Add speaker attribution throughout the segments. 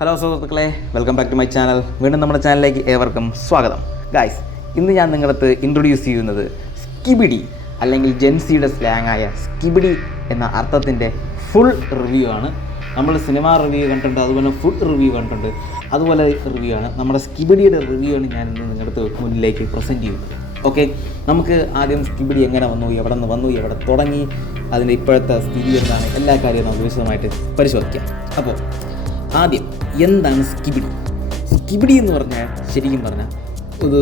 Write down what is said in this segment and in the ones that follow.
Speaker 1: Hello സുഹൃത്തുക്കളെ welcome back to my channel വീണ്ടും നമ്മുടെ ചാനലിലേക്ക് ഏവർക്കും സ്വാഗതം. ഗായ്സ് ഇന്ന് ഞാൻ നിങ്ങളടുത്ത് ഇൻട്രൊഡ്യൂസ് ചെയ്യുന്നത് സ്കിബിഡി അല്ലെങ്കിൽ ജെൻസിയുടെ സ്ലാങ് ആയ സ്കിബിഡി എന്ന അർത്ഥത്തിന്റെ ഫുൾ റിവ്യൂ ആണ്. നമ്മൾ സിനിമ റിവ്യൂ കണ്ടിട്ടുണ്ട് അതുപോലെ ഫുഡ് റിവ്യൂ കണ്ടിട്ടുണ്ട്. അതുപോലെ റിവ്യൂ ആണ്. നമ്മുടെ സ്കിബിഡിയുടെ റിവ്യൂ ആണ് ഞാൻ ഇന്ന് നിങ്ങളുടെ മുന്നിലേക്ക് പ്രസന്റ് ചെയ്യുന്നത്. ഓക്കെ നമുക്ക് ആദ്യം സ്കിബിഡി എങ്ങനെ വന്നു എവിടെ നിന്ന് വന്നു എവിടെ തുടങ്ങി അതിന്റെ ഇപ്പോഴത്തെ സ്ഥിതി എന്താണ് എല്ലാ കാര്യവും നമുക്ക് വിശദമായിട്ട് പരിശോധിക്കാം. അപ്പോൾ ആദ്യം എന്താണ് സ്കിബിഡി സ്കിബിഡി എന്ന് പറഞ്ഞാൽ ശരിക്കും പറഞ്ഞാൽ ഇത്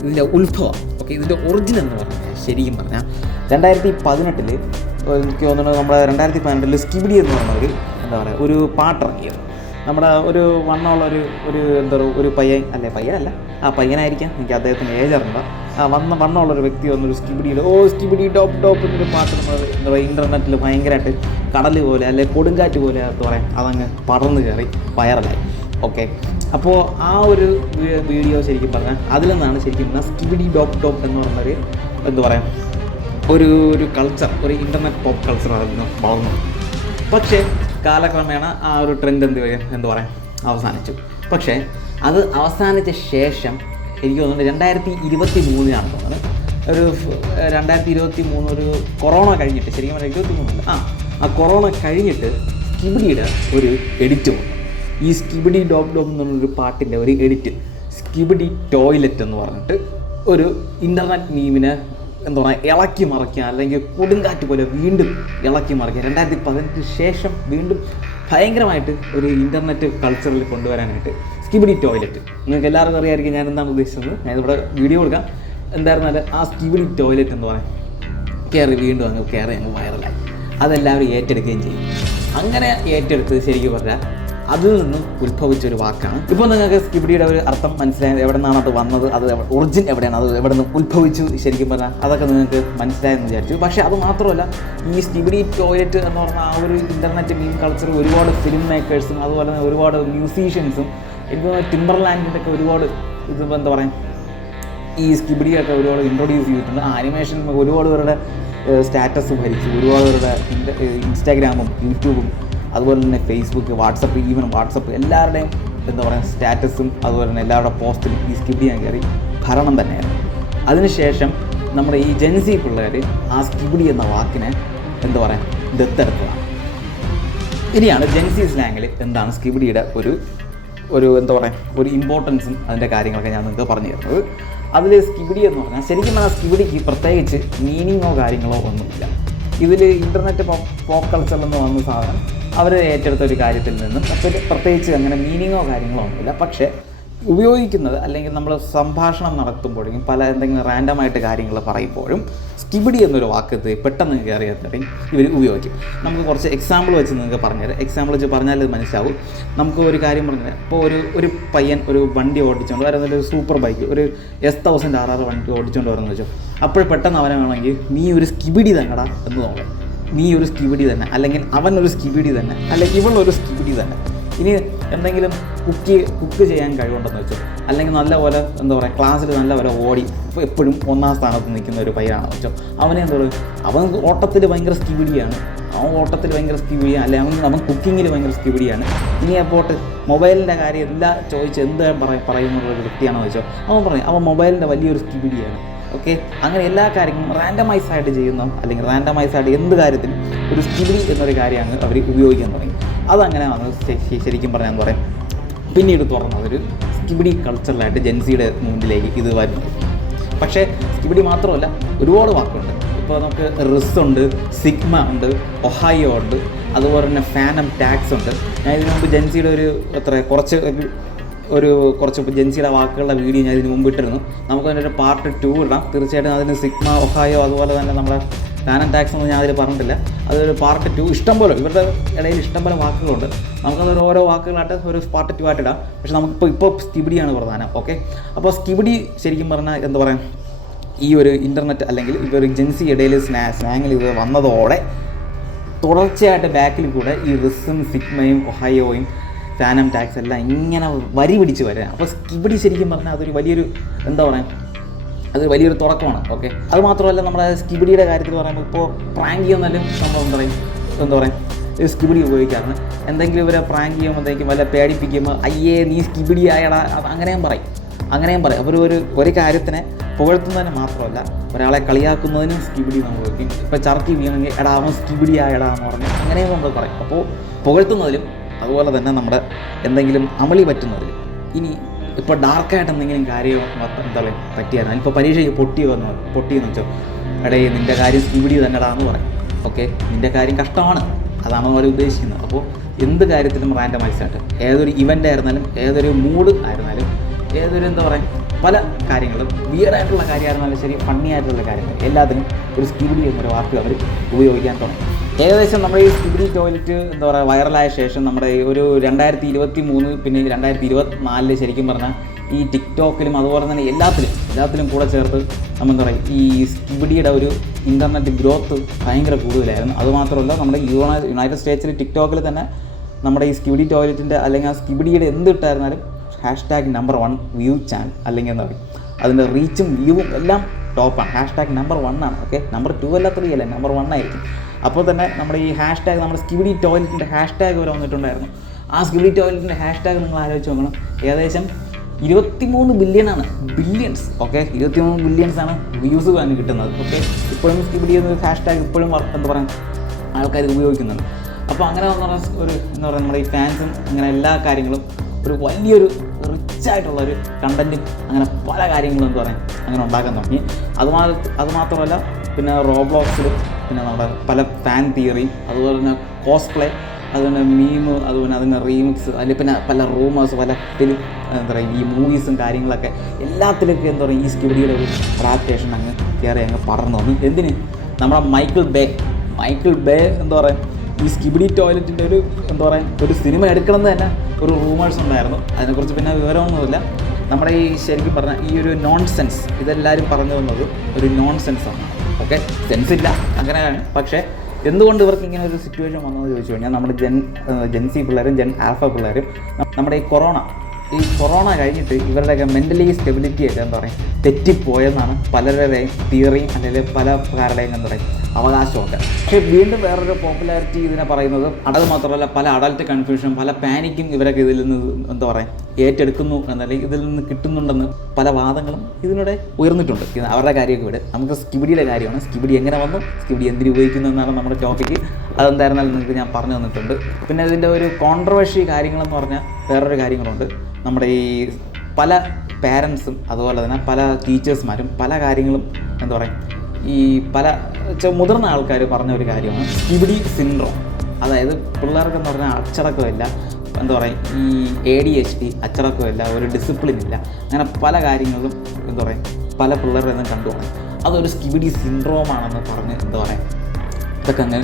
Speaker 1: ഇതിന്റെ ഉത്ഭവം. ഓക്കെ ഇതിന്റെ ഒറിജിൻ എന്ന് പറഞ്ഞാൽ ശരിക്കും പറഞ്ഞാൽ രണ്ടായിരത്തി പതിനെട്ടിൽ എനിക്ക് തോന്നുന്നത് നമ്മുടെ രണ്ടായിരത്തി പതിനെട്ടിൽ സ്കിബിഡി എന്ന് പറഞ്ഞ ഒരു എന്താ പറയുക ഒരു പാട്ടിറങ്ങിയത് നമ്മുടെ ഒരു വണ്ണമുള്ള ഒരു ഒരു എന്താ പറയുക ഒരു പയ്യൻ അല്ലേ പയ്യനല്ല. ആ പയ്യനായിരിക്കാം. എനിക്ക് അദ്ദേഹത്തിന്റെ ഏജ് അറിഞ്ഞ വന്ന വന്നുള്ളൊരു വ്യക്തി വന്നൊരു സ്കിബിഡിയിൽ. ഓ സ്കിബിഡി ടോപ്പ് ടോപ്പ് എന്നൊരു പാട്ട് നമ്മൾ എന്താ പറയുക ഇന്റർനെറ്റിൽ ഭയങ്കരമായിട്ട് കടൽ പോലെ അല്ലെ കൊടുങ്കാറ്റ് പോലെ എന്ന് പറയാം. അതങ്ങ് പടർന്നു കയറി വൈറലായി. ഓക്കെ. അപ്പോൾ ആ ഒരു വീഡിയോ ശരിക്കും പറഞ്ഞാൽ അതിൽ നിന്നാണ് ശരിക്കും പറഞ്ഞാൽ സ്കിബിഡി ഡോപ്പ് ടോപ്പ് എന്ന് പറഞ്ഞൊരു എന്താ പറയുക ഒരു ഒരു കൾച്ചർ ഒരു ഇന്റർനെറ്റ് പോപ്പ് കൾച്ചർ നിന്ന് വളർന്നു. പക്ഷേ കാലക്രമേണ ആ ഒരു ട്രെൻഡ് എന്ത് എന്താ പറയുക അവസാനിച്ചു. പക്ഷേ അത് അവസാനിച്ച ശേഷം എനിക്ക് തോന്നുന്നു രണ്ടായിരത്തി ഇരുപത്തി മൂന്നിനാണ് തോന്നുന്നത്. ഒരു രണ്ടായിരത്തി ഇരുപത്തി മൂന്ന് ഒരു കൊറോണ കഴിഞ്ഞിട്ട് ശരിക്കും പറഞ്ഞാൽ ഇരുപത്തി മൂന്നില്ല ആ ആ കൊറോണ കഴിഞ്ഞിട്ട് സ്കിബിഡിയുടെ ഒരു എഡിറ്റ് വന്നു. ഈ സ്കിബിഡി ഡോപ് ഡോപ് എന്ന് എന്നുള്ളൊരു പാട്ടിന്റെ ഒരു എഡിറ്റ്. സ്കിബിഡി ടോയ്ലറ്റ് എന്ന് പറഞ്ഞിട്ട് ഒരു ഇന്റർനെറ്റ് മീമിനെ എന്താ പറയുക ഇളക്കി മറിക്കുക അല്ലെങ്കിൽ കൊടുങ്കാറ്റ് പോലെ വീണ്ടും ഇളക്കി മറിക്കുക രണ്ടായിരത്തി പതിനെട്ടിന് ശേഷം വീണ്ടും ഭയങ്കരമായിട്ട് ഒരു ഇന്റർനെറ്റ് കൾച്ചറിൽ കൊണ്ടുവരാനായിട്ട് സ്കിബിഡി ടോയ്ലറ്റ്. നിങ്ങൾക്ക് എല്ലാവർക്കും അറിയാമായിരിക്കും ഞാൻ എന്താണ് ഉദ്ദേശിച്ചത്? ഞാനിവിടെ വീഡിയോ കൊടുക്കാം. എന്തായിരുന്നാൽ ആ സ്കിബിഡി ടോയ്ലറ്റ് എന്ന് പറയാം. കയറി വീണ്ടും അങ്ങ് കയറി അങ്ങ് വൈറലായി അതെല്ലാവരും ഏറ്റെടുക്കുകയും ചെയ്യും. അങ്ങനെ ഏറ്റെടുത്തത് ശരിക്കും പറഞ്ഞാൽ അതിൽ നിന്നും ഉത്ഭവിച്ച ഒരു വാക്കാണ്. ഇപ്പോൾ നിങ്ങൾക്ക് സ്കിബിഡിയുടെ ഒരു അർത്ഥം മനസ്സിലായത് എവിടെ നിന്നാണ് അത് വന്നത്? അത് ഒറിജിൻ എവിടെയാണ്? അത് എവിടെ നിന്ന് ഉത്ഭവിച്ചു ശരിക്കും പറഞ്ഞാൽ? അതൊക്കെ നിങ്ങൾക്ക് മനസ്സിലായെന്ന് വിചാരിച്ചു. പക്ഷേ അത് മാത്രമല്ല ഈ സ്കിബിഡി ടോയ്ലറ്റ് എന്ന് പറഞ്ഞ ആ ഒരു ഇന്റർനെറ്റ് മീം കൾച്ചർ ഒരുപാട് ഫിലിം മേക്കേഴ്സും അതുപോലെ തന്നെ ഒരുപാട് മ്യൂസീഷ്യൻസും എനിക്ക് തോന്നുന്നു ലാൻഡിന്റെയൊക്കെ ഒരുപാട് ഇതിപ്പോൾ എന്താ പറയുക ഈ സ്കിബിഡിയൊക്കെ ഒരുപാട് ഇൻട്രൊഡ്യൂസ് ചെയ്തിട്ടുണ്ട്. ആനിമേഷൻ ഒരുപാട് പേരുടെ സ്റ്റാറ്റസ് ഭരിച്ചു. ഒരുപാട് പേരുടെ ഇൻസ്റ്റാഗ്രാമും യൂട്യൂബും അതുപോലെ തന്നെ ഫേസ്ബുക്ക് വാട്സപ്പ് ഈവൻ വാട്സപ്പ് എല്ലാവരുടെയും എന്താ പറയുക സ്റ്റാറ്റസും അതുപോലെ തന്നെ എല്ലാവരുടെ പോസ്റ്റും ഈ സ്കിബിഡി ഞാൻ കയറി ഭരണം തന്നെയായിരുന്നു. അതിനുശേഷം നമ്മുടെ ഈ ജെൻസി പിള്ളേർ ആ സ്കിബിഡി എന്ന വാക്കിനെ എന്താ പറയുക ദത്തെടുത്തതാണ്. ഇനിയാണ് ജെൻസി സ്ലാങ്ങിൽ എന്താണ് സ്കിബിഡിയുടെ ഒരു ഒരു എന്താ പറയുക ഒരു ഇമ്പോർട്ടൻസും അതിന്റെ കാര്യങ്ങളൊക്കെ ഞാൻ നിങ്ങൾക്ക് പറഞ്ഞു തരുന്നത്. അതിൽ സ്കിബിഡി എന്ന് പറഞ്ഞാൽ ശരിക്കും ആ സ്കിബിഡിക്ക് പ്രത്യേകിച്ച് മീനിങ്ങോ കാര്യങ്ങളോ ഒന്നുമില്ല. ഇതിൽ ഇന്റർനെറ്റ് പോപ്പ് കൾച്ചർ എന്ന് വന്ന സാധനം അവർ ഏറ്റെടുത്ത ഒരു കാര്യത്തിൽ നിന്നും പ്രത്യേകിച്ച് അങ്ങനെ മീനിങ്ങോ കാര്യങ്ങളോ ഒന്നുമില്ല. പക്ഷേ ഉപയോഗിക്കുന്നത് അല്ലെങ്കിൽ നമ്മൾ സംഭാഷണം നടത്തുമ്പോഴെങ്കിലും പല എന്തെങ്കിലും റാൻഡമായിട്ട് കാര്യങ്ങൾ പറയുമ്പോഴും സ്കിബിഡി എന്നൊരു വാക്ക് പെട്ടെന്ന് കയറി എത്തി ഇവർ ഉപയോഗിക്കും. നമുക്ക് കുറച്ച് എക്സാമ്പിൾ വെച്ച് നിങ്ങൾക്ക് പറഞ്ഞുതരാം. എക്സാമ്പിൾ വെച്ച് പറഞ്ഞാൽ ഇത് മനസ്സിലാവും. നമുക്ക് ഒരു കാര്യം പറഞ്ഞാൽ ഇപ്പോൾ ഒരു ഒരു പയ്യൻ ഒരു വണ്ടി ഓടിച്ചുകൊണ്ട് വരുന്ന ഒരു സൂപ്പർ ബൈക്ക് ഒരു എസ് തൗസൻഡ് ആർ ആർ വണ്ടി ഓടിച്ചുകൊണ്ട് വരുന്നത് വെച്ചോ. അപ്പോൾ പെട്ടെന്ന് അവനെ വേണമെങ്കിൽ നീ ഒരു സ്കിബിഡി തന്നെടാ എന്ന് തോന്നും. നീ ഒരു സ്കിബിഡി തന്നെ. അല്ലെങ്കിൽ അവൻ ഒരു സ്കിബിഡി തന്നെ. അല്ലെങ്കിൽ ഇവളൊരു സ്കിബിഡി തന്നെ. ഇനി എന്തെങ്കിലും കുക്ക് കുക്ക് ചെയ്യാൻ കഴിവുണ്ടെന്ന് വെച്ചോ അല്ലെങ്കിൽ നല്ലപോലെ എന്താ പറയുക ക്ലാസ്സിൽ നല്ല നല്ലപോലെ ഓടി എപ്പോഴും ഒന്നാം സ്ഥാനത്ത് നിൽക്കുന്ന ഒരു പയ്യനാണ് വെച്ചോ അവനെ എന്താ പറയുക അവൻ ഓട്ടത്തിൽ ഭയങ്കര സ്കിബിഡിയാണ് അവൻ ഓട്ടത്തിൽ ഭയങ്കര സ്കിബിഡിയാണ് അല്ലെങ്കിൽ അവൻ അവൻ കുക്കിങ്ങിൽ ഭയങ്കര സ്കിബിഡിയാണ് ഇനി അപ്പോട്ട് മൊബൈലിന്റെ കാര്യം എല്ലാം ചോദിച്ച് എന്ത് പറയും പറയുന്നുള്ള വ്യക്തിയാണെന്ന് വെച്ചോ അവൻ പറയും അവൻ മൊബൈലിന്റെ വലിയൊരു സ്കിബിഡിയാണ് ഓക്കെ അങ്ങനെ എല്ലാ കാര്യങ്ങളും റാൻഡമൈസ് ആയിട്ട് ചെയ്യുന്ന അല്ലെങ്കിൽ റാൻഡമൈസ് ആയിട്ട് എന്ത് കാര്യത്തിലും ഒരു സ്കിബിഡി എന്നൊരു കാര്യമാണ് അവർ ഉപയോഗിക്കാൻ തുടങ്ങി. അതങ്ങനെ ശരിക്കും പറഞ്ഞാൽ പറയും പിന്നീട് തുറന്നതൊരു സ്കിബിഡി കൾച്ചറലായിട്ട് ജെൻസിയുടെ മുമ്പിലേക്ക് ഇത് വരുന്നത് പക്ഷേ സ്കിബിഡി മാത്രമല്ല ഒരുപാട് വാക്കുണ്ട് ഇപ്പോൾ നമുക്ക് റിസ് ഉണ്ട് സിഗ്മ ഉണ്ട് ഒഹായോ ഉണ്ട് അതുപോലെ തന്നെ ഫാനം ടാക്സ് ഉണ്ട്. ഞാൻ ഇതിനു മുമ്പ് ജെൻസിയുടെ ഒരു എത്ര കുറച്ച് ഒരു ഒരു കുറച്ച് ജെൻസിയുടെ വാക്കുകളുടെ വീഡിയോ ഞാൻ ഇതിന് മുമ്പ് ഇട്ടിരുന്നു. നമുക്ക് അതിന്റെ ഒരു പാർട്ട് ടു ഇടാം. തീർച്ചയായിട്ടും അതിന് സിഗ്മ ഒഹായോ അതുപോലെ തന്നെ നമ്മുടെ കാനൻ ടാക്സ് എന്ന് ഞാൻ അതിൽ പറഞ്ഞിട്ടില്ല. അതൊരു പാർട്ട് ടു ഇഷ്ടംപോലെ ഇവരുടെ ഇടയിൽ ഇഷ്ടംപോലെ വാക്കുകളുണ്ട്. നമുക്കത് ഓരോ വാക്കുകളായിട്ട് ഒരു പാർട്ട് ടു ആയിട്ട് ഇടാം. പക്ഷെ നമുക്കിപ്പോൾ ഇപ്പോൾ സ്കിബിഡിയാണ് പ്രധാനം ഓക്കെ അപ്പോൾ സ്കിബിഡി ശരിക്കും പറഞ്ഞാൽ എന്താ പറയുക ഈ ഒരു ഇന്റർനെറ്റ് അല്ലെങ്കിൽ ഇവർ ജെൻസി ഇടയിൽ സ്നാ സ്നാങ്ങിൽ ഇത് വന്നതോടെ തുടർച്ചയായിട്ട് ബാക്കിൽ കൂടെ ഈ റിസും സിഗ്മയും ഒഹയോയും ഫാനം ടാക്സ് എല്ലാം ഇങ്ങനെ വരി പിടിച്ച് വരിക അപ്പോൾ സ്കിബിഡി ശരിക്കും പറഞ്ഞാൽ അതൊരു വലിയൊരു എന്താ പറയുക അത് വലിയൊരു തുടക്കമാണ് ഓക്കെ അത് മാത്രമല്ല നമ്മുടെ സ്കിബിഡിയുടെ കാര്യത്തിൽ പറയുമ്പോൾ ഇപ്പോൾ പ്രാങ്ക് ചെയ്യുന്നാലും നമ്മൾ എന്താ പറയും എന്താ പറയുക? സ്കിബിഡി ഉപയോഗിക്കാറുണ്ട്. എന്തെങ്കിലും ഇവരെ പ്രാങ്ക് ചെയ്യുമ്പോഴത്തേക്കും വല്ല പേടിപ്പിക്കുമ്പോൾ അയ്യേ നീ സ്കിബിഡി ആയടാ. അങ്ങനെയും പറയും. അങ്ങനെയും പറയും. അവർ ഒരു ഒരു കാര്യത്തിനെ പുകഴ്ത്തുന്നതിന് മാത്രമല്ല ഒരാളെ കളിയാക്കുന്നതിനും സ്കിബിഡി നമ്മൾ ഉപയോഗിക്കും. ഇപ്പോൾ ചർക്കി വീണെങ്കിൽ എടാ അവൻ സ്കിബിഡി ആയടാ എന്ന് പറഞ്ഞ് അങ്ങനെയും നമ്മൾ പറയും. അപ്പോൾ പുകഴ്ത്തുന്നതിലും അതുപോലെ തന്നെ നമ്മുടെ എന്തെങ്കിലും അമളി പറ്റുന്നതിലും ഇനി ഇപ്പോൾ ഡാർക്കായിട്ട് എന്തെങ്കിലും കാര്യം എന്താ പറയുക പറ്റിയായിരുന്നു ഇപ്പോൾ പരീക്ഷയ്ക്ക് പൊട്ടി വന്നു പൊട്ടിയെന്ന് വെച്ചോ. എടേ നിന്റെ കാര്യം സ്പീഡി തന്നെടാ എന്ന് പറയും. ഓക്കെ നിന്റെ കാര്യം കഷ്ടമാണ്. അതാണ് അവർ ഉദ്ദേശിക്കുന്നത്. അപ്പോൾ എന്ത് കാര്യത്തിലും റാൻഡം ആയിട്ട് ഏതൊരു ഇവന്റ് ആയിരുന്നാലും ഏതൊരു മൂഡ് ആയിരുന്നാലും ഏതൊരു എന്താ പറയുക പല കാര്യങ്ങളും വിയറായിട്ടുള്ള കാര്യമായിരുന്നാലും ശരി ഫണ്ണി ആയിട്ടുള്ള കാര്യങ്ങൾ എല്ലാത്തിനും ഒരു സ്പീഡി എന്നൊരു വാക്ക് അവർ ഉപയോഗിക്കാൻ തുടങ്ങി. ഏകദേശം നമ്മുടെ ഈ സിവിൽ ടോയ്ലറ്റ് എന്താ പറയുക വൈറലായ ശേഷം നമ്മുടെ ഈ ഒരു രണ്ടായിരത്തി ഇരുപത്തി മൂന്ന് പിന്നെ രണ്ടായിരത്തി ഇരുപത്തി നാലിൽ ശരിക്കും പറഞ്ഞാൽ ഈ ടിക്ടോക്കിലും അതുപോലെ തന്നെ എല്ലാത്തിലും എല്ലാത്തിലും കൂടെ ചേർത്ത് നമ്മെന്താ പറയുക ഈ സ്കിബിഡിയുടെ ഒരു ഇന്റർനെറ്റ് ഗ്രോത്ത് ഭയങ്കര കൂടുതലായിരുന്നു. അതുമാത്രമല്ല നമ്മുടെ യുണൈറ്റഡ് സ്റ്റേറ്റ്സിൽ ടിക്ടോക്കിൽ തന്നെ നമ്മുടെ ഈ സ്കിബിഡി ടോയ്ലറ്റിന്റെ അല്ലെങ്കിൽ ആ സ്കിബിഡിയുടെ എന്ത് ഇട്ടായിരുന്നാലും hashtag number one view channel അല്ലെങ്കിൽ എന്താ പറയുക അതിന്റെ റീച്ചും വ്യൂവും എല്ലാം ടോപ്പാണ് ഹാഷ് ടാഗ് നമ്പർ വൺ ആണ്. ഓക്കെ നമ്പർ ടു അല്ല ത്രീ അല്ല. നമ്പർ വൺ ആയിരിക്കും. അപ്പോൾ തന്നെ നമ്മുടെ ഈ ഹാഷ് ടാഗ് നമ്മുടെ സ്കിബിഡി ടോയ്ലറ്റിന്റെ ഹാഷ് ടാഗ് വരെ വന്നിട്ടുണ്ടായിരുന്നു. ആ സ്കിബിഡി ടോയ്ലറ്റിന്റെ ഹാഷ് ടാഗ് നിങ്ങൾ ആലോചിച്ച് നോക്കണം. ഏകദേശം ഇരുപത്തിമൂന്ന് ബില്യണാണ്. Billions okay? ഇരുപത്തിമൂന്ന് ബില്യൺസ് ആണ് വ്യൂസ് അതിന് കിട്ടുന്നത്. ഓക്കെ? ഇപ്പോഴും സ്കിബിഡി എന്ന ഹാഷ് ടാഗ് ഇപ്പോഴും എന്താ പറയുക ആൾക്കാർ ഉപയോഗിക്കുന്നുണ്ട്. അപ്പോൾ അങ്ങനെ എന്ന് പറഞ്ഞാൽ ഒരു എന്താ പറയുക നമ്മുടെ ഈ ഫാൻസും അങ്ങനെ എല്ലാ കാര്യങ്ങളും ഒരു വലിയൊരു റിച്ചായിട്ടുള്ള ഒരു കണ്ടന്റും അങ്ങനെ പല കാര്യങ്ങളും എന്ന് പറയാം അങ്ങനെ ഉണ്ടാക്കാൻ തുടങ്ങി. അതുമാ അതുമാത്രമല്ല പിന്നെ റോബ്ലോക്സിൽ പിന്നെ നമ്മുടെ പല ഫാൻ തിയറി അതുപോലെ തന്നെ കോസ്പ്ലേ അതുപോലെ മീമ് അതുപോലെ അതിന്റെ റീമിക്സ് അതിൽ പിന്നെ പല റൂമേഴ്സ് പല ഫിലിം എന്താ പറയുക ഈ മൂവീസും കാര്യങ്ങളൊക്കെ എല്ലാത്തിലൊക്കെ എന്താ പറയുക ഈ സ്കിബിഡിയുടെ ഒരു അഡാപ്റ്റേഷൻ അങ്ങ് കയറി അങ്ങ് പറന്നു. വന്നു എന്തിന്? നമ്മുടെ മൈക്കിൾ ബേ മൈക്കിൾ ബേ എന്താ പറയുക ഈ സ്കിബിഡി ടോയ്ലറ്റിന്റെ ഒരു എന്താ പറയുക ഒരു സിനിമ എടുക്കണമെന്ന് തന്നെ ഒരു റൂമേഴ്സ് ഉണ്ടായിരുന്നു. അതിനെക്കുറിച്ച് പിന്നെ വിവരമൊന്നുമില്ല. നമ്മുടെ ഈ ശരിക്കും പറഞ്ഞാൽ ഈ ഒരു നോൺസെൻസ് ഇതെല്ലാവരും പറഞ്ഞു തന്നത് ഒരു നോൺ ഓക്കെ സെൻസ് ഇല്ല അങ്ങനെയാണ്. പക്ഷേ എന്തുകൊണ്ട് ഇവർക്ക് ഇങ്ങനെ ഒരു സിറ്റുവേഷൻ വന്നതെന്ന് ചോദിച്ചു കഴിഞ്ഞാൽ നമ്മുടെ ജെൻ ജെൻസി പിള്ളേരും ജെൻ ആൽഫ പിള്ളേരും നമ്മുടെ ഈ കൊറോണ ഈ കൊറോണ കഴിഞ്ഞിട്ട് ഇവരുടെയൊക്കെ മെന്റലി സ്റ്റെബിലിറ്റി ഒക്കെ എന്താ പറയുക തെറ്റിപ്പോയെന്നാണ് പലരുടെയും തിയറി അല്ലെങ്കിൽ പല കാരുടെയും എന്താ പറയുക അവകാശമൊക്കെ. പക്ഷേ വീണ്ടും വേറൊരു പോപ്പുലാരിറ്റി ഇതിനെ പറയുന്നത് അത് മാത്രമല്ല പല അഡൽട്ട് കൺഫ്യൂഷൻ പല പാനിക്കും ഇവരൊക്കെ ഇതിൽ നിന്ന് എന്താ പറയുക ഏറ്റെടുക്കുന്നു എന്നല്ലെങ്കിൽ ഇതിൽ നിന്ന് കിട്ടുന്നുണ്ടെന്ന് പല വാദങ്ങളും ഇതിലൂടെ ഉയർന്നിട്ടുണ്ട്. അവരുടെ കാര്യമൊക്കെ വിട്. നമുക്ക് സ്കിബിഡിയുടെ കാര്യമാണ്. സ്കിബിഡി എങ്ങനെ വന്നു? സ്കിബിഡി എന്തിനു ഉപയോഗിക്കുന്നു എന്നാണ് നമ്മുടെ ടോപ്പിക്ക് അതെന്തായിരുന്നാലും നിങ്ങൾക്ക് ഞാൻ പറഞ്ഞു തന്നിട്ടുണ്ട്. പിന്നെ ഇതിന്റെ ഒരു കോൺട്രവേഴ്സി കാര്യങ്ങളെന്ന് പറഞ്ഞാൽ വേറൊരു കാര്യങ്ങളുണ്ട്. നമ്മുടെ ഈ പല പാരൻസും അതുപോലെ തന്നെ പല ടീച്ചേഴ്സ്മാരും പല കാര്യങ്ങളും എന്താ പറയുക ഈ പല മുതിർന്ന ആൾക്കാർ പറഞ്ഞ ഒരു കാര്യമാണ് കിബിഡി സിൻഡ്രോം അതായത് പിള്ളേർക്കെന്ന് പറഞ്ഞാൽ അച്ചടക്കമില്ല എന്താ പറയുക ഈ എ ഡി എച്ച് ഡി അച്ചടക്കമില്ല ഒരു ഡിസിപ്ലിൻ ഇല്ല അങ്ങനെ പല കാര്യങ്ങളും എന്താ പറയുക പല പിള്ളേരുടെ നിന്നും കണ്ടു അതൊരു സ്കിബിഡി സിൻഡ്രോമാണെന്ന് പറഞ്ഞ് എന്താ പറയുക ഇതൊക്കെ അങ്ങ്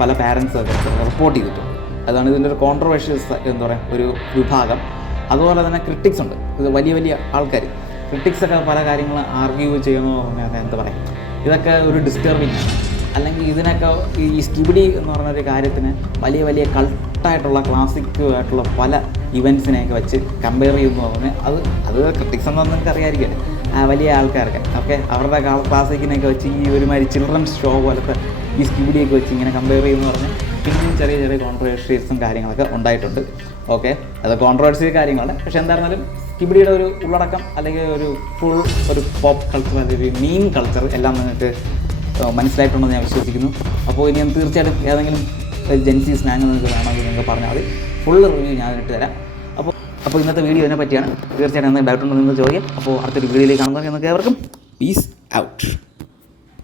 Speaker 1: പല പാരൻസൊക്കെ റിപ്പോർട്ട് ചെയ്തിട്ടുണ്ട്. അതാണ് ഇതിന്റെ ഒരു കോൺട്രവേഴ്ഷ്യൽ എന്താ പറയുക ഒരു വിഭാഗം. അതുപോലെ തന്നെ ക്രിട്ടിക്സ് ഉണ്ട്. ഇത് വലിയ വലിയ ആൾക്കാർ ക്രിട്ടിക്സ് ഒക്കെ പല കാര്യങ്ങൾ ആർഗ്യൂ പറഞ്ഞാൽ എന്താ പറയുക ഇതൊക്കെ ഒരു ഡിസ്റ്റർബിങ് ആണ്. അല്ലെങ്കിൽ ഇതിനൊക്കെ ഈ സ്കിബിഡി എന്ന് പറഞ്ഞൊരു കാര്യത്തിന് വലിയ വലിയ കൾട്ടായിട്ടുള്ള ക്ലാസിക് ആയിട്ടുള്ള പല ഇവൻസിനെയൊക്കെ വെച്ച് കമ്പയർ ചെയ്യുന്നു പറഞ്ഞാൽ അത് അത് ക്രിട്ടിക്സ് എന്ന് നിങ്ങൾക്ക് അറിയാമായിരിക്കും വലിയ ആൾക്കാർക്ക്. ഓക്കെ അവരുടെ ക്ലാസിക്കിനെയൊക്കെ വെച്ച് ഈ ഒരുമാതിരി ചിൽഡ്രൻസ് ഷോ പോലത്തെ ഈ സ്കിബിഡിയൊക്കെ വെച്ച് ഇങ്ങനെ കമ്പയർ ചെയ്യുമെന്ന് പറഞ്ഞാൽ പിന്നെയും ചെറിയ ചെറിയ കോൺട്രവേഴ്സീസും കാര്യങ്ങളൊക്കെ ഉണ്ടായിട്ടുണ്ട്. ഓക്കെ അത് കോൺട്രവേഴ്സി കാര്യങ്ങളാണ് പക്ഷെ എന്തായിരുന്നാലും സ്കിബിഡിയുടെ ഒരു ഉള്ളടക്കം അല്ലെങ്കിൽ ഒരു ഫുൾ ഒരു പോപ്പ് കൾച്ചർ അല്ലെങ്കിൽ ഒരു മീൻ കൾച്ചർ എല്ലാം നിങ്ങൾക്ക് മനസ്സിലായിട്ടുണ്ടെന്ന് ഞാൻ വിശ്വസിക്കുന്നു. അപ്പോൾ ഇനി ഞാൻ തീർച്ചയായിട്ടും ഏതെങ്കിലും ജെൻസി സ്നാങ് നിങ്ങൾക്ക് വേണമെങ്കിൽ നിങ്ങൾക്ക് പറഞ്ഞാൽ മതി. ഫുൾ റിവ്യൂ ഞാൻ ഇട്ട് തരാം. അപ്പോൾ അപ്പോൾ ഇന്നത്തെ വീഡിയോ ഇതിനെ പറ്റിയാണ് തീർച്ചയായിട്ടും എന്തെങ്കിലും ഡൗട്ട് ഉണ്ടെന്ന് ചോദിക്കാം. അപ്പോൾ അടുത്തൊരു വീഡിയോയിലേക്ക് കാണുന്നത് നിങ്ങൾക്ക് ഏവർക്കും പീസ് ഔട്ട്